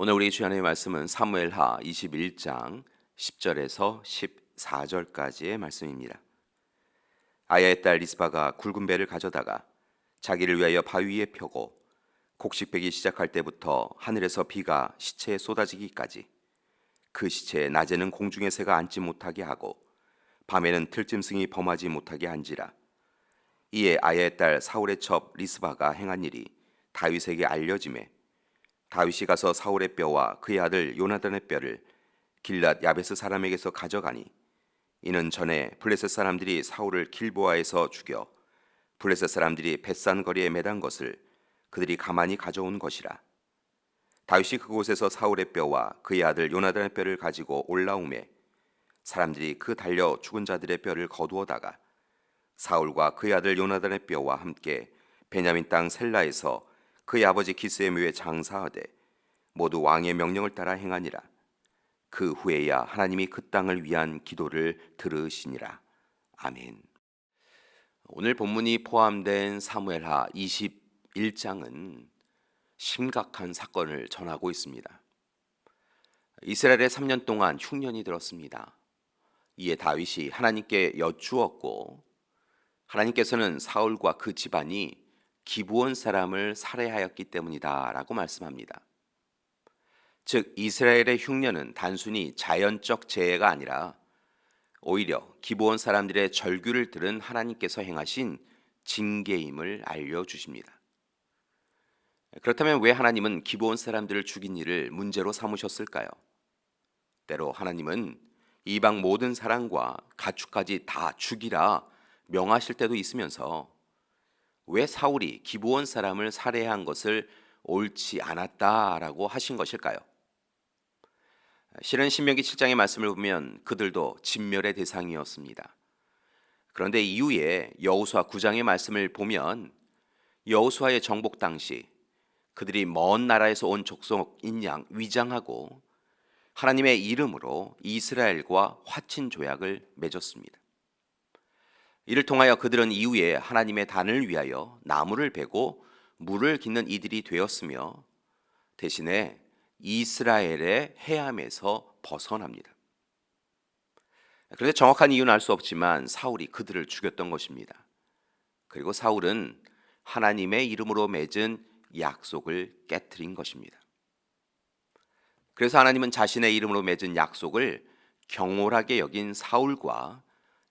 오늘 우리 주안의 말씀은 사무엘하 21장 10절에서 14절까지의 말씀입니다. 아야의 딸 리스바가 굵은 배를 가져다가 자기를 위하여 바위 위에 펴고 곡식배기 시작할 때부터 하늘에서 비가 시체에 쏟아지기까지 그 시체에 낮에는 공중의 새가 앉지 못하게 하고 밤에는 들짐승이 범하지 못하게 한지라. 이에 아야의 딸 사울의 첩 리스바가 행한 일이 다윗에게 알려지매 다윗이 가서 사울의 뼈와 그의 아들 요나단의 뼈를 길랏 야베스 사람에게서 가져가니 이는 전에 블레셋 사람들이 사울을 길보아에서 죽여 블레셋 사람들이 벳산 거리에 매단 것을 그들이 가만히 가져온 것이라. 다윗이 그곳에서 사울의 뼈와 그의 아들 요나단의 뼈를 가지고 올라오매 사람들이 그 달려 죽은 자들의 뼈를 거두어다가 사울과 그의 아들 요나단의 뼈와 함께 베냐민 땅 셀라에서 그의 아버지 기스의 묘에 장사하되 모두 왕의 명령을 따라 행하니라. 그 후에야 하나님이 그 땅을 위한 기도를 들으시니라. 아멘. 오늘 본문이 포함된 사무엘하 21장은 심각한 사건을 전하고 있습니다. 이스라엘에 3년 동안 흉년이 들었습니다. 이에 다윗이 하나님께 여쭈었고 하나님께서는 사울과 그 집안이 기브온 사람을 살해하였기 때문이다 라고 말씀합니다. 즉 이스라엘의 흉년은 단순히 자연적 재해가 아니라 오히려 기브온 사람들의 절규를 들은 하나님께서 행하신 징계임을 알려주십니다. 그렇다면 왜 하나님은 기브온 사람들을 죽인 일을 문제로 삼으셨을까요? 때로 하나님은 이방 모든 사람과 가축까지 다 죽이라 명하실 때도 있으면서 왜 사울이 기브온 사람을 살해한 것을 옳지 않았다라고 하신 것일까요? 실은 신명기 7장의 말씀을 보면 그들도 진멸의 대상이었습니다. 그런데 이후에 여호수아 9장의 말씀을 보면 여호수아의 정복 당시 그들이 먼 나라에서 온 족속인 양 위장하고 하나님의 이름으로 이스라엘과 화친 조약을 맺었습니다. 이를 통하여 그들은 이후에 하나님의 단을 위하여 나무를 베고 물을 깃는 이들이 되었으며 대신에 이스라엘의 해함에서 벗어납니다. 그런데 정확한 이유는 알 수 없지만 사울이 그들을 죽였던 것입니다. 그리고 사울은 하나님의 이름으로 맺은 약속을 깨트린 것입니다. 그래서 하나님은 자신의 이름으로 맺은 약속을 경홀하게 여긴 사울과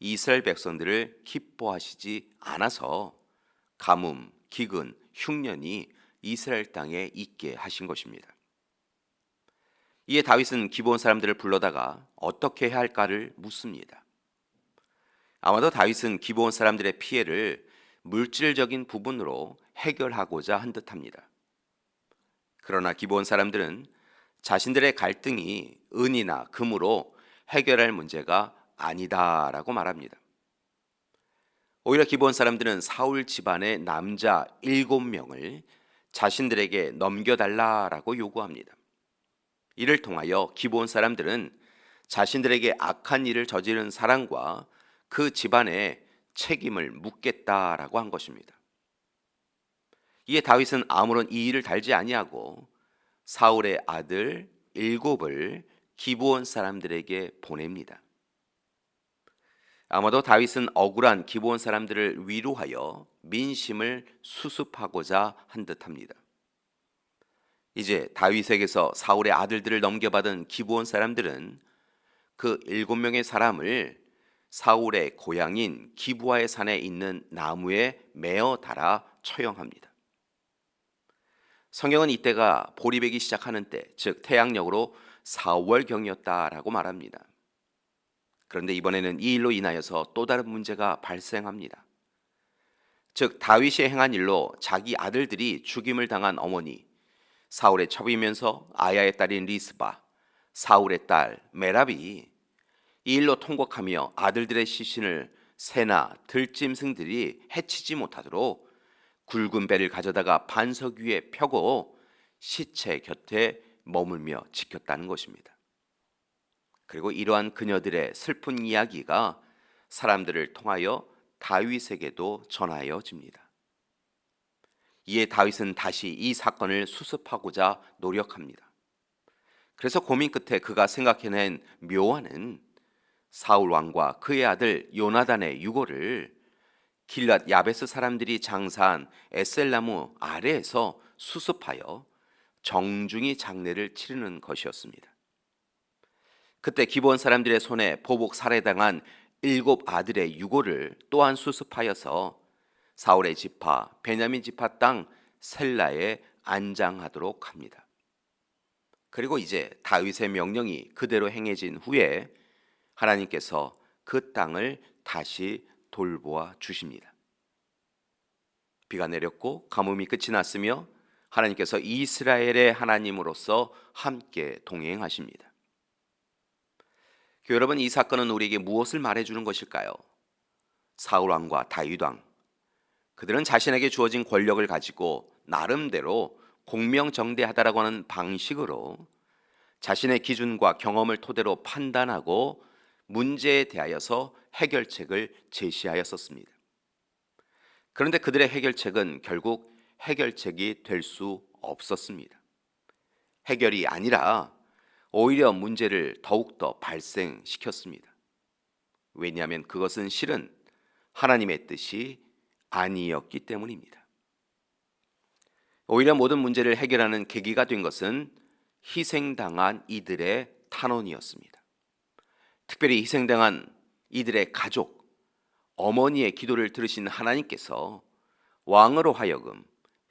이스라엘 백성들을 기뻐하시지 않아서 가뭄, 기근, 흉년이 이스라엘 땅에 있게 하신 것입니다. 이에 다윗은 기브온 사람들을 불러다가 어떻게 해야 할까를 묻습니다. 아마도 다윗은 기브온 사람들의 피해를 물질적인 부분으로 해결하고자 한 듯합니다. 그러나 기브온 사람들은 자신들의 갈등이 은이나 금으로 해결할 문제가 아니다라고 말합니다. 오히려 기브온 사람들은 사울 집안의 남자 7명을 자신들에게 넘겨달라라고 요구합니다. 이를 통하여 기브온 사람들은 자신들에게 악한 일을 저지른 사람과 그 집안의 책임을 묻겠다라고 한 것입니다. 이에 다윗은 아무런 이의를 달지 아니하고 사울의 아들 7을 기브온 사람들에게 보냅니다. 아마도 다윗은 억울한 기브온 사람들을 위로하여 민심을 수습하고자 한 듯합니다. 이제 다윗에게서 사울의 아들들을 넘겨받은 기브온 사람들은 그 7명의 사람을 사울의 고향인 기브아의 산에 있는 나무에 매어 달아 처형합니다. 성경은 이때가 보리배기 시작하는 때, 즉 태양력으로 4월경이었다라고 말합니다. 그런데 이번에는 이 일로 인하여서 또 다른 문제가 발생합니다. 즉 다윗이 행한 일로 자기 아들들이 죽임을 당한 어머니 사울의 첩이면서 아야의 딸인 리스바, 사울의 딸 메랍이 이 일로 통곡하며 아들들의 시신을 새나 들짐승들이 해치지 못하도록 굵은 배를 가져다가 반석 위에 펴고 시체 곁에 머물며 지켰다는 것입니다. 그리고 이러한 그녀들의 슬픈 이야기가 사람들을 통하여 다윗에게도 전하여집니다. 이에 다윗은 다시 이 사건을 수습하고자 노력합니다. 그래서 고민 끝에 그가 생각해낸 묘안은 사울 왕과 그의 아들 요나단의 유고를 길랏 야베스 사람들이 장사한 에셀나무 아래에서 수습하여 정중히 장례를 치르는 것이었습니다. 그때 기브온 사람들의 손에 보복 살해당한 7 아들의 유고를 또한 수습하여서 사울의 지파 베냐민 지파 땅 셀라에 안장하도록 합니다. 그리고 이제 다윗의 명령이 그대로 행해진 후에 하나님께서 그 땅을 다시 돌보아 주십니다. 비가 내렸고 가뭄이 끝이 났으며 하나님께서 이스라엘의 하나님으로서 함께 동행하십니다. 여러분, 이 사건은 우리에게 무엇을 말해주는 것일까요? 사울 왕과 다윗 왕, 그들은 자신에게 주어진 권력을 가지고 나름대로 공명정대하다라고 하는 방식으로 자신의 기준과 경험을 토대로 판단하고 문제에 대하여서 해결책을 제시하였었습니다. 그런데 그들의 해결책은 결국 해결책이 될 수 없었습니다. 해결이 아니라 오히려 문제를 더욱더 발생시켰습니다. 왜냐하면 그것은 실은 하나님의 뜻이 아니었기 때문입니다. 오히려 모든 문제를 해결하는 계기가 된 것은 희생당한 이들의 탄원이었습니다. 특별히 희생당한 이들의 가족, 어머니의 기도를 들으신 하나님께서 왕으로 하여금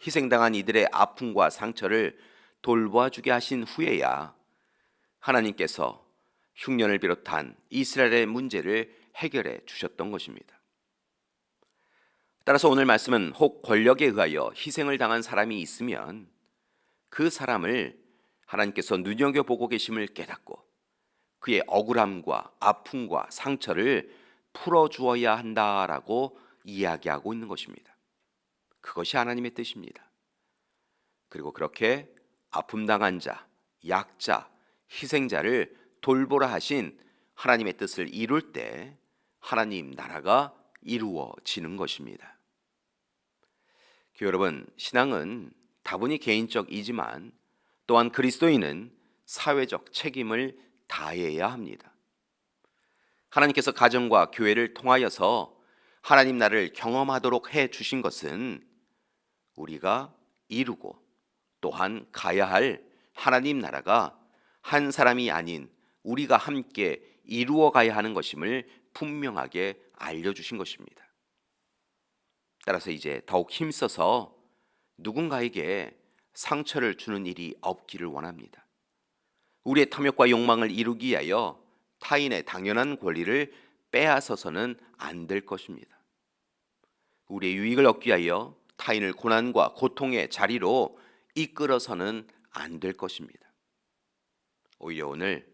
희생당한 이들의 아픔과 상처를 돌보아주게 하신 후에야 하나님께서 흉년을 비롯한 이스라엘의 문제를 해결해 주셨던 것입니다. 따라서 오늘 말씀은 혹 권력에 의하여 희생을 당한 사람이 있으면 그 사람을 하나님께서 눈여겨보고 계심을 깨닫고 그의 억울함과 아픔과 상처를 풀어주어야 한다라고 이야기하고 있는 것입니다. 그것이 하나님의 뜻입니다. 그리고 그렇게 아픔당한 자, 약자, 희생자를 돌보라 하신 하나님의 뜻을 이룰 때 하나님 나라가 이루어지는 것입니다. 여러분, 신앙은 다분히 개인적이지만 또한 그리스도인은 사회적 책임을 다해야 합니다. 하나님께서 가정과 교회를 통하여서 하나님 나라를 경험하도록 해 주신 것은 우리가 이루고 또한 가야 할 하나님 나라가 한 사람이 아닌 우리가 함께 이루어 가야 하는 것임을 분명하게 알려주신 것입니다. 따라서 이제 더욱 힘써서 누군가에게 상처를 주는 일이 없기를 원합니다. 우리의 탐욕과 욕망을 이루기 위하여 타인의 당연한 권리를 빼앗아서는 안 될 것입니다. 우리의 유익을 얻기 위하여 타인을 고난과 고통의 자리로 이끌어서는 안 될 것입니다. 오히려 오늘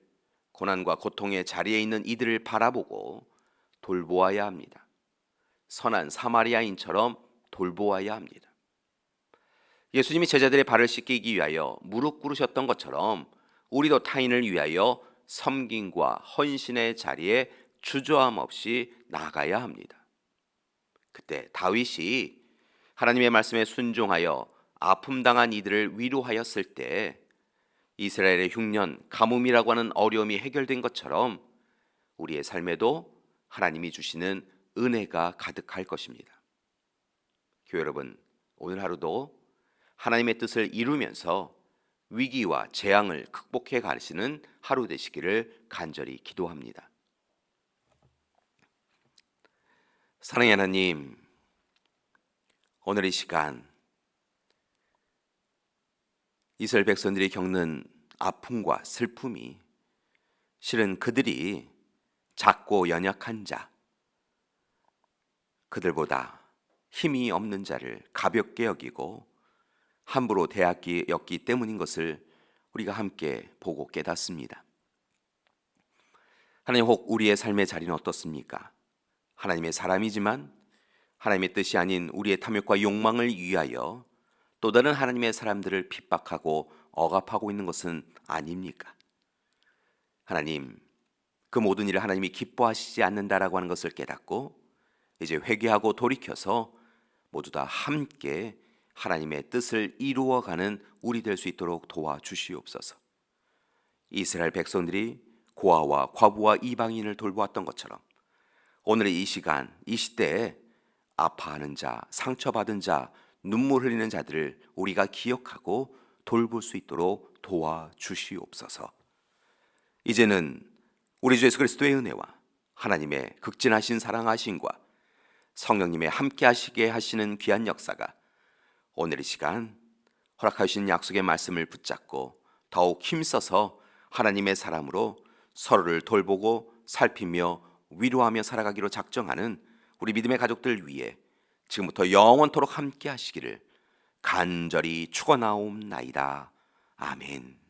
고난과 고통의 자리에 있는 이들을 바라보고 돌보아야 합니다. 선한 사마리아인처럼 돌보아야 합니다. 예수님이 제자들의 발을 씻기기 위하여 무릎 꿇으셨던 것처럼 우리도 타인을 위하여 섬김과 헌신의 자리에 주저함 없이 나가야 합니다. 그때 다윗이 하나님의 말씀에 순종하여 아픔당한 이들을 위로하였을 때 이스라엘의 흉년, 가뭄이라고 하는 어려움이 해결된 것처럼 우리의 삶에도 하나님이 주시는 은혜가 가득할 것입니다. 교회 여러분, 오늘 하루도 하나님의 뜻을 이루면서 위기와 재앙을 극복해 가시는 하루 되시기를 간절히 기도합니다. 사랑의 하나님, 오늘 이 시간 이스라엘 백성들이 겪는 아픔과 슬픔이 실은 그들이 작고 연약한 자, 그들보다 힘이 없는 자를 가볍게 여기고 함부로 대하였기 때문인 것을 우리가 함께 보고 깨닫습니다. 하나님, 혹 우리의 삶의 자리는 어떻습니까? 하나님의 사람이지만 하나님의 뜻이 아닌 우리의 탐욕과 욕망을 위하여 또 다른 하나님의 사람들을 핍박하고 억압하고 있는 것은 아닙니까? 하나님, 그 모든 일을 하나님이 기뻐하시지 않는다라고 하는 것을 깨닫고 이제 회개하고 돌이켜서 모두 다 함께 하나님의 뜻을 이루어가는 우리 될 수 있도록 도와주시옵소서. 이스라엘 백성들이 고아와 과부와 이방인을 돌보았던 것처럼 오늘의 이 시간, 이 시대에 아파하는 자, 상처받은 자, 눈물 흘리는 자들을 우리가 기억하고 돌볼 수 있도록 도와주시옵소서. 이제는 우리 주 예수 그리스도의 은혜와 하나님의 극진하신 사랑하심과 성령님의 함께 하시게 하시는 귀한 역사가 오늘 이 시간 허락하신 약속의 말씀을 붙잡고 더욱 힘써서 하나님의 사람으로 서로를 돌보고 살피며 위로하며 살아가기로 작정하는 우리 믿음의 가족들 위해 지금부터 영원토록 함께 하시기를 간절히 축원하옵나이다. 아멘.